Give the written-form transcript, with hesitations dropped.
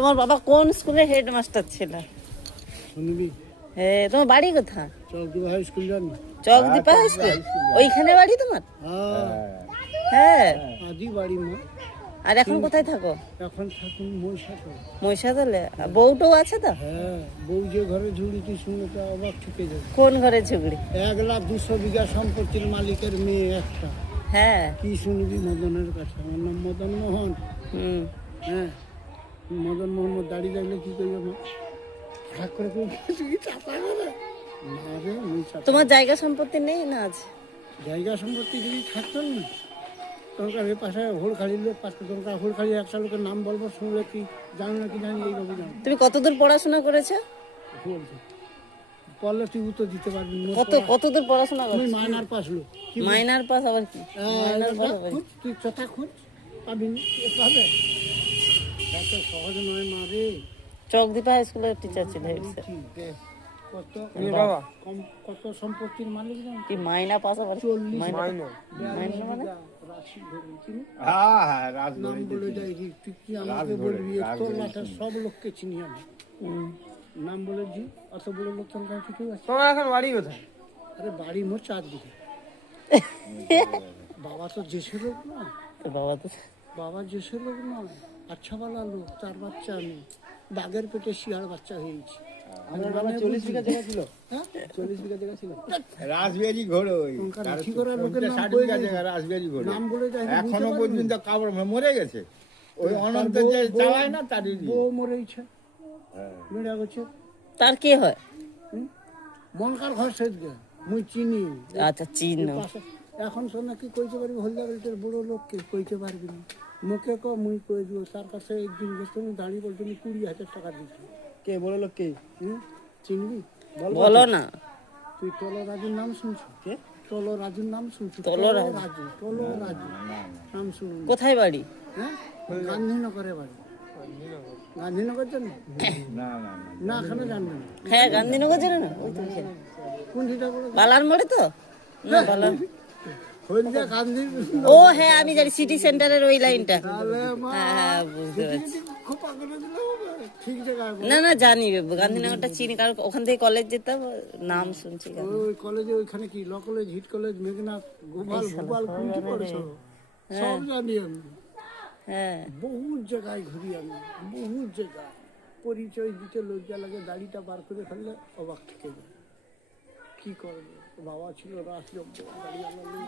তোমার বাবা কোন স্কুলের হেডমাস্টার ছিল? শুনবি হ্যাঁ, তোমার বাড়ি কোথা? চকদীপা হাই স্কুল জানি? চকদীপা হাই স্কুল, ওইখানে বাড়ি তোমার? হ্যাঁ, হ্যাঁ। আদি বাড়ি মা। আর এখন কোথায় থাকো? এখন থাকুন মহিষাদল। মহিষাদলে? বউটাও আছে তো? হ্যাঁ, বউ যে ঘরে ঝুড়িটি শুনে তো অবাক থেকে যাবে। কোন ঘরে ঝুগড়ি? 1,02,00,000 বিঘা সম্পত্তির মালিকের মেয়ে একটা। হ্যাঁ। কি শুনবি মদনের কাছে? আমার নাম মদন মোহন। হুম। হ্যাঁ, মদন মোহন দাঁড়িয়ে থাকলে কি করবে মা? রাগ করে তুই চাপা গেলে না রে, আমি চাপা। তোমার জায়গা সম্পত্তি নেই না আছে? জায়গা সম্পত্তি যদি থাকতো না, তখনকার এ পাশে হোলখালির লোক পাচ্ছে, তখনকার হোলখালি একটা লোকের নাম বলবো, শুনলে কি জানো না কি জানি, এইভাবে জানো। তুমি কতদূর পড়াশোনা করেছো? বলছে পড়লে তুই উত্তর দিতে পারবি না। কতদূর পড়াশোনা তুমি করছো? মাইনার পাস লোক। মাইনার পাস আবার কি? মাইনার পাস আবার কি? খুঁজ, তুই চথা খুঁজ, পাবি না, কে পাবে? এত সহজ নয় মা রে। চকদীপা হাই স্কুলের টিচার ছিল হেড স্যার। কত বাবা কত সম্পত্তির মালিক জানো? কি মাইনা পাস আবার? 40 মাইনা মাইনো। মাইনা মানে? রাশি ধরে চিনি? হ্যাঁ হ্যাঁ নাম রাজবাড়ি বলে যাই কি, তুই কি আমাকে বলবি? তোর মাঠে সব লোককে চিনি আমি। নাম বলে জি, অত বড় লোক তোর কাছে কেউ আছে? তোমার এখন বাড়ি কোথায়? আরে বাড়ি মোট 4 দিকে। বাবা তো দেশের লোক না, তো বাবা তো বাবা দেশের লোক নয়, আচ্ছা বালা লোক। 4 বাচ্চা আমি, বাঘের পেটে শিয়ার বাচ্চা হয়েছি। আমার বাবা 40 বিঘা জায়গা ছিল। হ্যাঁ? 40 বিঘা জায়গা ছিল। রাসবিহারী ঘোড়ই তখনকার লাঠি করার লোকের নাম 60 বলে বিঘা যাই। জায়গা রাসবিহারী ঘোড় নাম বলে যাই না, এখনো বুঝতে পর্যন্ত কাপড় মরে গেছে। ওই অনন্ত পারবি? যে চালায় না তারই বউ মরেছে, মেয়েরা গেছে। তার কে হয়? মনকার ঘর সেজগে মুই চিনি। আচ্ছা, চিহ্ন। পাশে এখন শোনা কি কইতে পারবি? হলদা বেল্টের বড় লোককে কইতে পারবি না। মুখে ক মুই কই দিব। তার কাছে একদিন গেছে, তুমি দাঁড়িয়ে বলতে 20,000 টাকা দিচ্ছি। কে বলে লোক কে? চিনবি? বলো না। তুই টলো রাজুর নাম শুনছ? কে? টলো রাজুর নাম শুনছ? টলো রাজু? টলো রাজু নাম শুনুন। কোথায় বাড়ি? হ্যাঁ, গান্ধীনগরে বাড়ি। গান্ধীনগর জানো? না না না, এখানে জানবে না। হ্যাঁ, গান্ধীনগর জানো না? ওই তো ওইখানে। কোন দিকটা বলে? বালার মোড়ে তো? না, বালার। হলদিয়া গান্ধী। ও হ্যাঁ, আমি জানি, সিটি সেন্টারের ওই লাইনটা। তাহলে মা হ্যাঁ, বুঝতে পারছি। খোপা করে দিলে হবে। ঠিক জায়গায় বল। না না, জানি গান্ধীনগরটা চিনি, কারণ ওখান থেকে কলেজ যেতাম, নাম শুনছি। ওই কলেজে ওইখানে কি law college, HIT college, Meghnath, Gopal, Bhopal, কোনটি পড়েছো? সব জানি আমি। হ্যাঁ। বহু জায়গায় ঘুরি আমি, বহু জায়গায়। পরিচয় দিতে লজ্জা লাগে, দাড়িটা বার করে ফেললে অবাক থেকে যায়। কি করবে? বাবা ছিল রাজযোগ্য, দাড়ি আনালো।